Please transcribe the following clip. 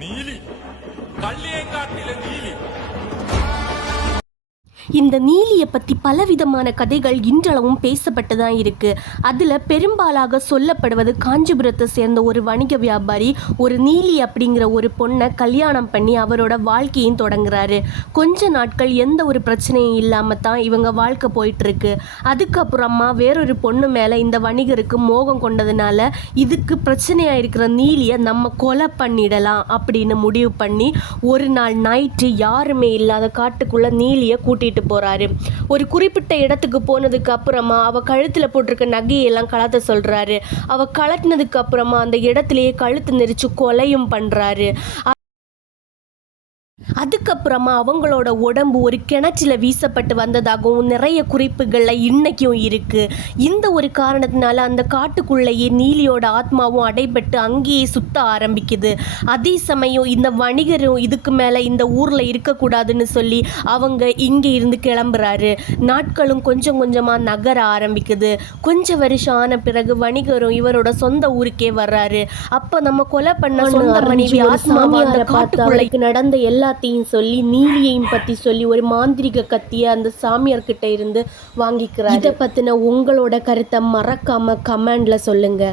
നീലി കള്ളിയേങ്കാട്ടിലെ നീലി. இந்த நீலியை பற்றி பலவிதமான கதைகள் இன்றளவும் பேசப்பட்டு தான் இருக்குது. அதில் பெரும்பாலாக சொல்லப்படுவது காஞ்சிபுரத்தை சேர்ந்த ஒரு வணிக வியாபாரி ஒரு நீலி அப்படிங்கிற ஒரு பொண்ணை கல்யாணம் பண்ணி அவரோட வாழ்க்கையும் தொடங்குறாரு. கொஞ்ச நாட்கள் எந்த ஒரு பிரச்சனையும் இல்லாமல் தான் இவங்க வாழ்க்கை போயிட்டுருக்கு. அதுக்கப்புறமா வேறொரு பொண்ணு மேலே இந்த வணிகருக்கு மோகம் கொண்டதுனால இதுக்கு பிரச்சனையாக இருக்கிற நீலியை நம்ம கொலை பண்ணிடலாம் அப்படின்னு முடிவு பண்ணி ஒரு நாள் நைட்டு யாருமே இல்லாத காட்டுக்குள்ளே நீலியை கூட்டிகிட்டு போறாரு. ஒரு குறிப்பிட்ட இடத்துக்கு போனதுக்கு அப்புறமா அவ கழுத்துல போட்டிருக்க நகையெல்லாம் கலத்த சொல்றாரு. அவ கலட்டினதுக்கு அப்புறமா அந்த இடத்துலயே கழுத்து நெரிச்சு கொலையும் பண்றாரு. அதுக்கப்புறமா அவங்களோட உடம்பு ஒரு கிணற்றில் வீசப்பட்டு வந்ததாகவும் நிறைய குறிப்புகளில் இன்னைக்கும் இருக்குது. இந்த ஒரு காரணத்தினால அந்த காட்டுக்குள்ளேயே நீலியோட ஆத்மாவும் அடைபட்டு அங்கேயே சுத்த ஆரம்பிக்குது. அதே சமயம் இந்த வணிகரும் இதுக்கு மேலே இந்த ஊரில் இருக்கக்கூடாதுன்னு சொல்லி அவங்க இங்கே இருந்து கிளம்புறாரு. நாட்களும் கொஞ்சம் கொஞ்சமாக நகர ஆரம்பிக்குது. கொஞ்சம் வருஷம் ஆன பிறகு வணிகரும் இவரோட சொந்த ஊருக்கே வர்றாரு. அப்போ நம்ம கொலை பண்ண சொந்த மனைவி ஆத்மாவை அந்த காட்டுக்குள்ளே நடந்த எல்லாத்தையும் சொல்லி நீலியையும் பற்றி சொல்லி ஒரு மாந்திரிக கத்தியை அந்த சாமியார்கிட்ட இருந்து வாங்கிக்கிறார். இதை பற்றின உங்களோட கருத்தை மறக்காம கமெண்ட்ல சொல்லுங்க.